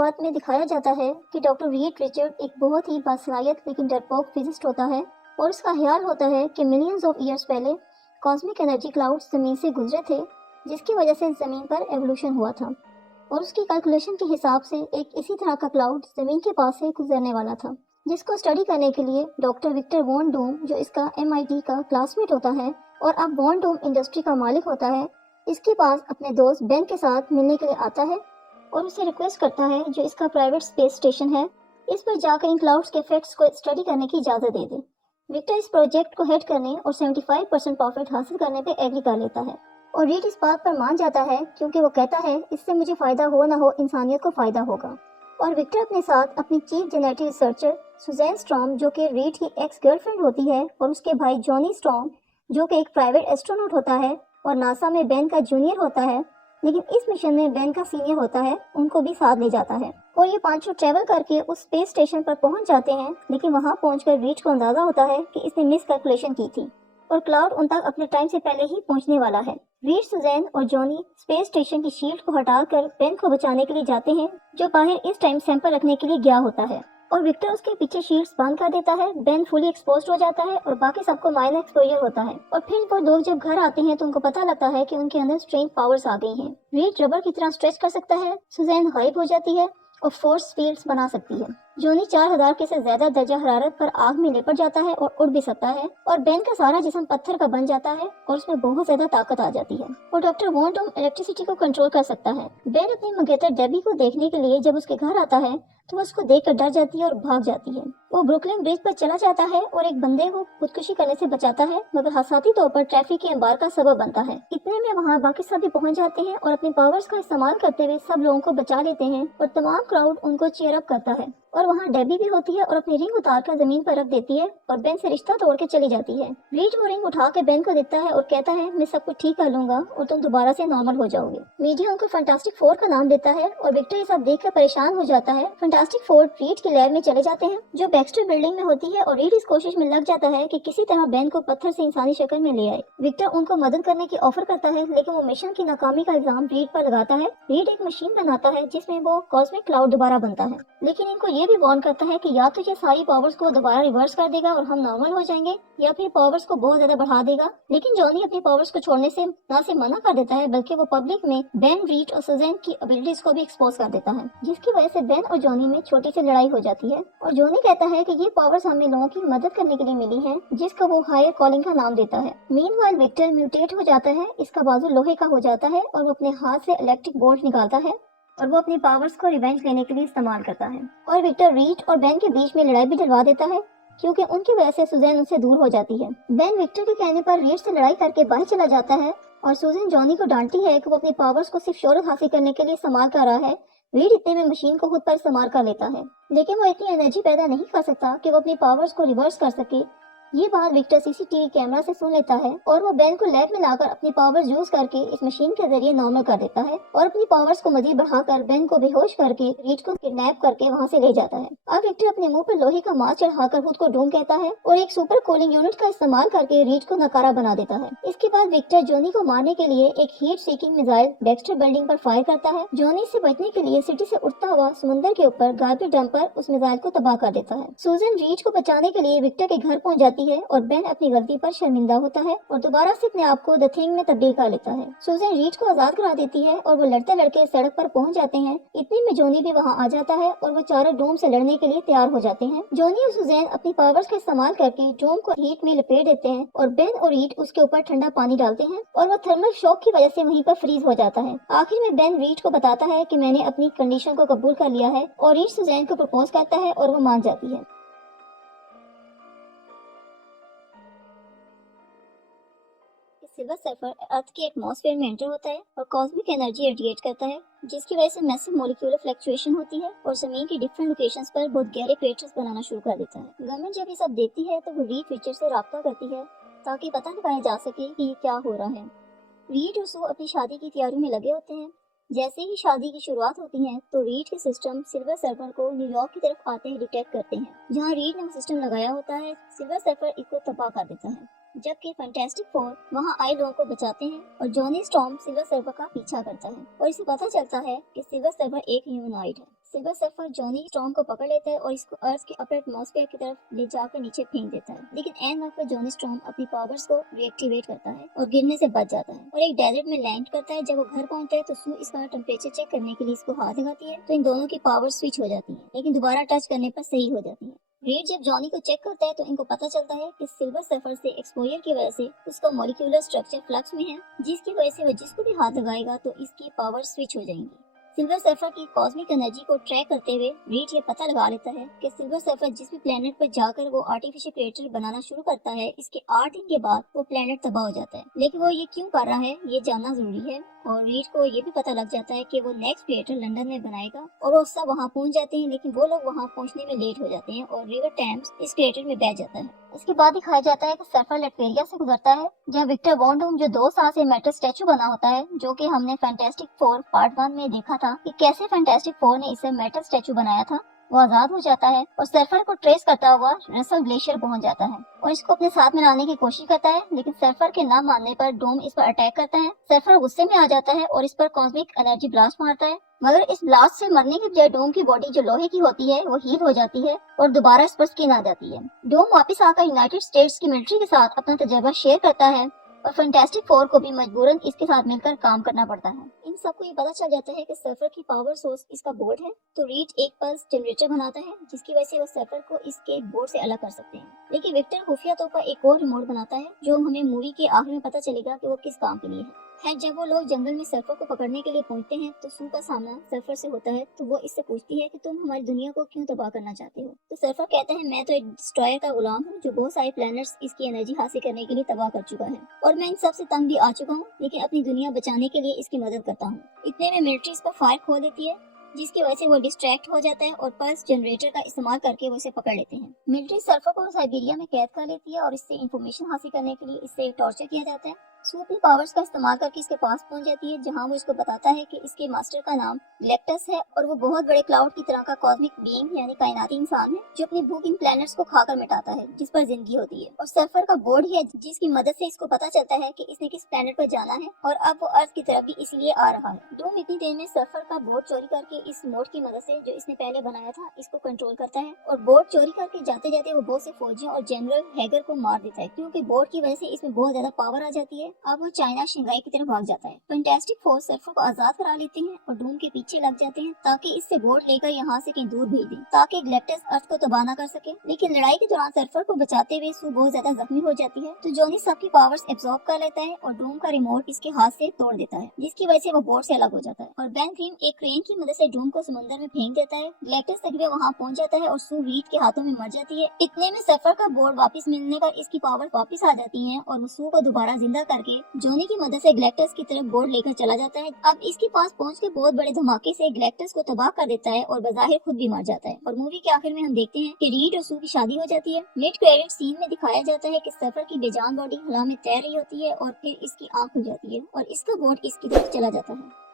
शुरुआत में दिखाया जाता है कि डॉक्टर रीड रिचर्ड एक बहुत ही बासलाहियत लेकिन डरपोक फिजिस्ट होता है और उसका ख्याल होता है कि मिलियंस ऑफ ईयर्स पहले कॉस्मिक एनर्जी क्लाउड्स ज़मीन से गुजरे थे, जिसकी वजह से ज़मीन पर एवोल्यूशन हुआ था। और उसकी कैलकुलेशन के हिसाब से एक इसी तरह का क्लाउड ज़मीन के पास से गुजरने वाला था, जिसको स्टडी करने के लिए डॉक्टर विक्टर वॉन डूम, जो इसका MIT का क्लासमेट होता है और अब वॉन डूम इंडस्ट्री का मालिक होता है, इसके पास अपने दोस्त बेन के साथ मिलने के लिए आता है और उसे रिक्वेस्ट करता है जो इसका प्राइवेट स्पेस स्टेशन है, इस पर जाकर इन क्लाउड्स के इफेक्ट्स को स्टडी करने की इजाज़त दे दे। विक्टर इस प्रोजेक्ट को हेड करने और 75% प्रॉफिट हासिल करने पर एग्री कर लेता है और रीड इस बात पर मान जाता है क्योंकि वो कहता है इससे मुझे फ़ायदा हो ना हो इंसानियत को फ़ायदा होगा। और विक्टर अपने साथ अपनी chief genetic researcher Susan Storm, जो कि रीड की एक्स गर्लफ्रेंड होती है, और उसके भाई जॉनी स्ट्रॉम, जो कि एक प्राइवेट एस्ट्रोनॉट होता है और नासा में बेन का जूनियर होता है, लेकिन इस मिशन में बेन का सीनियर होता है, उनको भी साथ ले जाता है। और ये पांचों ट्रेवल करके उस स्पेस स्टेशन पर पहुंच जाते हैं, लेकिन वहां पहुंचकर रीड को अंदाजा होता है कि इसने मिस कैलकुलेशन की थी और क्लाउड उन तक अपने टाइम से पहले ही पहुंचने वाला है। रीड, सुजैन और जॉनी स्पेस स्टेशन की शील्ड को हटाकर बेन को बचाने के लिए जाते हैं, जो बाहर इस टाइम सैंपल रखने के लिए गया होता है, और विक्टर उसके पीछे शील्ड्स बंद कर देता है। बेन फुली एक्सपोज्ड हो जाता है और बाकी सबको माइनर एक्सपोजर होता है। और फिर वो लोग जब घर आते हैं तो उनको पता लगता है कि उनके अंदर स्ट्रेंथ पावर्स आ गई हैं। रीड रबर की तरह स्ट्रेच कर सकता है, सुजैन गायब हो जाती है और फोर्स फील्ड्स बना सकती है। जॉनी 4000 के से ज्यादा दर्जा हरारत पर आग में लिपट जाता है और उड़ भी सकता है, और बेन का सारा जिस्म पत्थर का बन जाता है और उसमें बहुत ज्यादा ताकत आ जाती है। और डॉक्टर वॉन डूम इलेक्ट्रिसिटी को कंट्रोल कर सकता है। बेन अपनी मंगेतर डेबी को देखने के लिए जब उसके घर आता है तो वो उसको देखकर डर जाती है और भाग जाती है। वो ब्रुकलिन ब्रिज पर चला जाता है और एक बंदे को खुदकुशी करने से बचाता है, मगर हादसाती तौर पर ट्रैफिक के अंबार का सबब बनता है। इतने में वहाँ बाकी सभी पहुँच जाते हैं और अपनी पावर्स का इस्तेमाल करते हुए सब लोगों को बचा लेते हैं और तमाम क्राउड उनको चीयर अप करता है। और वहाँ डेबी भी होती है और अपनी रिंग उतार कर जमीन पर रख देती है और बेन से रिश्ता तोड़ के चली जाती है। रीड वो रिंग उठा के बेन को देता है और कहता है मैं सब कुछ ठीक कर लूंगा और तुम दोबारा से नॉर्मल हो जाओगे। मीडिया उनको फैंटास्टिक फोर का नाम देता है और विक्टर ये सब देख कर परेशान हो जाता है। फैंटास्टिक फोर रीड की लैब में चले जाते हैं जो बैक्स्टर बिल्डिंग में होती है, और रीड इस कोशिश में लग जाता है कि किसी तरह बेन को पत्थर से इंसानी शक्ल में ले आए। विक्टर उनको मदद करने की ऑफर करता है, लेकिन वो मिशन की नाकामी का इल्जाम रीड पर लगाता है। रीड एक मशीन बनाता है जिसमें वो कॉस्मिक क्लाउड दोबारा बनता है, लेकिन इनको ये भी वार्न करता है कि या तो ये सारी पावर्स को दोबारा रिवर्स कर देगा और हम नॉर्मल हो जाएंगे, या फिर पावर्स को बहुत ज्यादा बढ़ा देगा। लेकिन जॉनी अपनी पावर्स को छोड़ने से ना सिर्फ मना कर देता है, बल्कि वो पब्लिक में बेन, रीड और सुजैन की एबिलिटीज को भी एक्सपोज कर देता है, जिसकी वजह से बेन और जॉनी में छोटी सी लड़ाई हो जाती है। और जॉनी कहता है कि ये पावर्स हमें लोगों की मदद करने के लिए मिली हैं, जिसको वो हायर कॉलिंग का नाम देता है। मीनवाइल विक्टर म्यूटेट हो जाता है, इसका बाजू लोहे का हो जाता है और वो अपने हाथ से इलेक्ट्रिक बोल्ट निकालता है और वो अपनी पावर्स को रिवेंज लेने के लिए इस्तेमाल करता है। और विक्टर रीड और बेन के बीच में लड़ाई भी डलवा देता है, क्योंकि उनकी वजह से सुजैन उनसे दूर हो जाती है। बेन विक्टर के कहने पर रीड से लड़ाई करके बाहर चला जाता है और सुजैन जॉनी को डांटती है कि वो अपनी पावर्स को सिर्फ शोहरत हासिल करने के लिए इस्तेमाल कर रहा है। रीड इतने में मशीन को खुद पर इस्तेमाल कर लेता है, लेकिन वो इतनी एनर्जी पैदा नहीं कर सकता कि वो अपनी पावर्स को रिवर्स कर सके। ये बात विक्टर सीसीटीवी कैमरा से सुन लेता है और वो बेन को लैब में लाकर अपनी पावर्स यूज करके इस मशीन के जरिए नॉर्मल कर देता है और अपनी पावर्स को मजीद बढ़ाकर बेन को बेहोश करके रीड को किडनैप करके वहाँ से ले जाता है। अब विक्टर अपने मुंह पर लोहे का मास्क चढ़ाकर खुद को डूम कहता है और एक सुपर कूलिंग यूनिट का इस्तेमाल करके रीड को नकारा बना देता है। इसके बाद विक्टर जॉनी को मारने के लिए एक heat seeking missile Baxter building पर फायर करता है। जॉनी से बचने के लिए सिटी से उड़ता हुआ समुद्र के ऊपर गार्बेज डंप पर उस मिसाइल को तबाह कर देता है। सुजैन रीड को बचाने के लिए विक्टर के घर पहुंच जाती है और बेन अपनी गलती पर शर्मिंदा होता है और दोबारा से अपने आप को द थिंग में तब्दील कर लेता है। सुजैन रीड को आजाद करा देती है और वो लड़ते लड़के सड़क पर पहुंच जाते हैं। इतने में जॉनी भी वहां आ जाता है और वो चारों डोम से लड़ने के लिए तैयार हो जाते हैं। जॉनी और सुजैन अपनी पावर्स का इस्तेमाल करके डोम को हीट में लपेट देते हैं और बेन और रीड उसके ऊपर ठंडा पानी डालते हैं और वो थर्मल शॉक की वजह से वहीं पर फ्रीज हो जाता है। आखिर में बेन रीड को बताता है कि मैंने अपनी कंडीशन को कबूल कर लिया है और रीड सुजैन को प्रपोज करता है और वो मान जाती है। सिल्वर सल्फर अर्थ के एटमॉस्फेयर में एंटर होता है और कॉस्मिक एनर्जी रेडिएट करता है, जिसकी वजह से मैसिव मॉलिक्यूलर फ्लक्चुएशन होती है और जमीन की डिफरेंट लोकेशंस पर बहुत गहरे क्रेटर्स बनाना शुरू कर देता है। गवर्नमेंट जब ये सब देखती है तो वो रीड रिचर्ड से राब्ता करती है ताकि पता लगाया जा सके कि ये क्या हो रहा है। रीड और सू अपनी शादी की तैयारी में लगे होते हैं। जैसे ही शादी की शुरुआत होती है तो रीड के सिस्टम सिल्वर सर्फर को न्यूयॉर्क की तरफ आते ही डिटेक्ट करते हैं। जहाँ रीड ने सिस्टम लगाया होता है, सिल्वर सर्फर इसको तबाह कर देता है। जबकि फैंटास्टिक फोर वहाँ आए लोगों को बचाते हैं और जॉनी स्टॉर्म सिल्वर सर्फर का पीछा करता है और इसे पता चलता है कि सिल्वर सर्फर एक ह्यूमनॉइड है। सिल्वर सर्फर जॉनी स्टॉर्म को पकड़ लेता है और इसको अर्थ के अपर एटमॉस्फेयर की तरफ ले जाकर नीचे फेंक देता है, लेकिन एन वक्त पर जॉनी स्टॉर्म अपनी पावर्स को रिएक्टिवेट करता है और गिरने से बच जाता है और एक डेजर्ट में लैंड करता है। जब वो घर पहुंचता है तो सू इसका टेम्परेचर चेक करने के लिए इसको हाथ लगाती है तो इन दोनों की पावर स्विच हो जाती है, लेकिन दोबारा टच करने पर सही हो जाती है। रीड जब जॉनी को चेक करता है तो इनको पता चलता है कि सिल्वर सर्फर से एक्सपोजर की वजह से उसका मॉलिक्यूलर स्ट्रक्चर फ्लक्स में है, जिसकी वजह से वह जिसको भी हाथ लगाएगा तो इसकी पावर स्विच हो जाएंगी। सिल्वर सर्फर की कॉस्मिक एनर्जी को ट्रैक करते हुए रीड ये पता लगा लेता है कि सिल्वर सर्फर जिस भी प्लेनेट पर जाकर वो आर्टिफिशियल क्रिएचर बनाना शुरू करता है, इसके 8 दिन के बाद वो प्लेनेट तबाह हो जाता है। लेकिन वो ये क्यों कर रहा है ये जानना जरूरी है और रीड को ये भी पता लग जाता है कि वो नेक्स्ट क्रिएटर लंदन में बनाएगा और वो सब वहाँ पहुँच जाते हैं, लेकिन वो लोग वहाँ पहुँचने में लेट हो जाते हैं और रिवर टेम्स इस क्रिएटर में बैठ जाता है। इसके बाद दिखाया जाता है कि सर्फर लेटवेरिया से गुजरता है जहाँ विक्टर वॉन डूम जो 2 साल से मेटल स्टैचू बना होता है, जो कि हमने फैंटास्टिक फोर पार्ट 1 में देखा था कि कैसे फैंटास्टिक फोर ने इसे मेटल स्टैचू बनाया था, वो आजाद हो जाता है और सर्फर को ट्रेस करता हुआ रसल ग्लेशियर पहुंच जाता है और इसको अपने साथ में लाने की कोशिश करता है, लेकिन सर्फर के ना मानने पर डोम इस पर अटैक करता है। सर्फर गुस्से में आ जाता है और इस पर कॉस्मिक एनर्जी ब्लास्ट मारता है, मगर इस ब्लास्ट से मरने के बजाय डोम की बॉडी जो लोहे की होती है वो हील हो जाती है और दोबारा इस पर स्किन आ जाती है। डोम वापस आकर यूनाइटेड स्टेट्स की मिलिट्री के साथ अपना तजुर्बा शेयर करता है और फैंटास्टिक फोर को भी मजबूरन इसके साथ मिलकर काम करना पड़ता है। इन सबको ये पता चल जाता है कि सर्फर की पावर सोर्स इसका बोर्ड है, तो रीड एक पल्स जनरेटर बनाता है जिसकी वजह से वो सर्फर को इसके बोर्ड से अलग कर सकते हैं। लेकिन विक्टर खुफिया तौर पर एक और रिमोट बनाता है जो हमें मूवी के आखिर में पता चलेगा कि वो किस काम के लिए है। जब वो लोग जंगल में सर्फर को पकड़ने के लिए पहुंचते हैं तो सू का सामना सर्फर से होता है, तो वो इससे पूछती है कि तुम हमारी दुनिया को क्यों तबाह करना चाहते हो। तो सर्फर कहता है मैं तो एक डिस्ट्रॉयर का गुलाम हूँ जो बहुत सारे प्लैनेट्स इसकी एनर्जी हासिल करने के लिए तबाह कर चुका है और मैं इन सबसे तंग भी आ चुका हूँ, लेकिन अपनी दुनिया बचाने के लिए इसकी मदद करता हूँ। इतने में मिलिट्री इस पर फायर खोल देती है जिसकी वजह से वो डिस्ट्रैक्ट हो जाता है और पल्स जनरेटर का इस्तेमाल करके वो इसे पकड़ लेते हैं। मिलिट्री सर्फर को साइबेरिया में कैद कर लेती है और इससे इंफॉर्मेशन हासिल करने के लिए इससे टॉर्चर किया जाता है। सू अपनी पावर्स का इस्तेमाल करके इसके पास पहुंच जाती है जहां वो इसको बताता है कि इसके मास्टर का नाम ग्लैक्टस है और वो बहुत बड़े क्लाउड की तरह का कॉस्मिक बीइंग यानी कायनाती इंसान है जो अपनी भूख इन प्लैनेट्स को खाकर मिटाता है जिस पर जिंदगी होती है, और सर्फर का बोर्ड ही है जिसकी मदद से इसको पता चलता है कि इसने किस प्लैनेट पर जाना है और अब वो अर्थ की तरफ भी इसलिए आ रहा है। डूम इतनी देर में सर्फर का बोर्ड चोरी करके इस रिमोट की मदद से जो इसने पहले बनाया था इसको कंट्रोल करता है और बोर्ड चोरी करके जाते जाते वो बहुत से फौजियों और जनरल हैगर को मार देता है क्योंकि बोर्ड की वजह से इसमें बहुत ज्यादा पावर आ जाती है। अब वो चाइना शंघाई की तरफ भाग जाता है। फैंटास्टिक फोर सर्फर को आजाद करा लेते हैं और डूम के पीछे लग जाते हैं ताकि इससे बोर्ड लेकर यहाँ से कहीं दूर भेज दें ताकि ग्लैक्टस अर्थ को तबाह न कर सके। लेकिन लड़ाई के दौरान सर्फर को बचाते हुए सू बहुत ज्यादा जख्मी हो जाती है, तो जॉनी सबकी पावर्स एब्जॉर्ब कर लेता है और डूम का रिमोट इसके हाथ से तोड़ देता है जिसकी वजह से वो बोर्ड से अलग हो जाता है और बेन ग्रीम एक क्रेन की मदद से डूम को समुद्र में फेंक देता है। ग्लैक्टस तक भी वहाँ पहुँच जाता है और सू रीड के हाथों में मर जाती है। इतने में सर्फर का बोर्ड वापस मिलने पर इसकी पावर वापस आ जाती है और वो सू को दोबारा जिंदा करके जॉनी की मदद से ग्लैक्टस की तरफ बोर्ड लेकर चला जाता है। अब इसके पास पहुंच के बहुत बड़े धमाके से ग्लैक्टस को तबाह कर देता है और बज़ाहिर खुद भी मर जाता है और मूवी के आखिर में हम देखते हैं कि रीड और सू की शादी हो जाती है। मिड क्रेडिट सीन में दिखाया जाता है कि सर्फर की बेजान बॉडी हवा में तैर रही होती है और फिर इसकी आंख खुल जाती है और इसका बोर्ड इसकी तरफ चला जाता है।